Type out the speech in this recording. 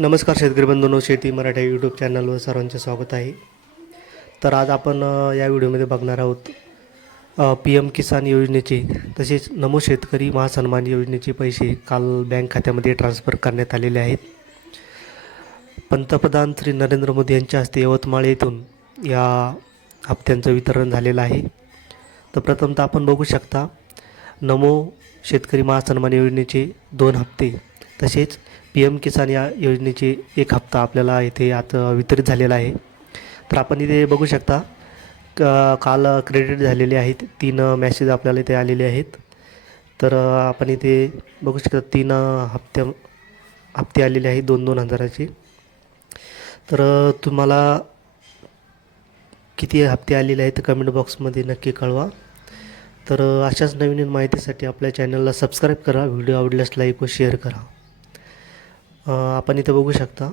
नमस्कार शेतकरी बंधूंनो शेती मराठी यूट्यूब चॅनलवर सर्वांचे स्वागत आहे. तर आज आपण या व्हिडिओमध्ये बघणार आहोत पी एम किसान योजनेचे तसेच नमो शेतकरी महासन्मान योजनेचे पैसे काल बँक खात्यामध्ये ट्रान्स्फर करण्यात आलेले आहेत. पंतप्रधान श्री नरेंद्र मोदी यांच्या हस्ते यवतमाळ येथून या हप्त्यांचं वितरण झालेलं आहे. तर प्रथमतः आपण बघू शकता नमो शेतकरी महासन्मान योजनेचे दोन हप्ते तसेच पी एम किसान या योजनेचे एक हप्ता आपल्याला इथे आता वितरित झालेला आहे. तर आपण इथे बघू शकता काल क्रेडिट झालेले आहेत तीन मॅसेज आपल्याला इथे आलेले आहेत. तर आपण इथे बघू शकता तीन हप्त्या हप्ते आलेले आहेत दोन दोन हजाराचे. तर तुम्हाला किती हप्ते आलेले आहेत कमेंट बॉक्समध्ये नक्की कळवा. तर अशाच नवीन माहितीसाठी आपल्या चॅनलला सबस्क्राईब करा व्हिडिओ आवडल्यास लाईक व शेअर करा. आपण इथे बघू शकता.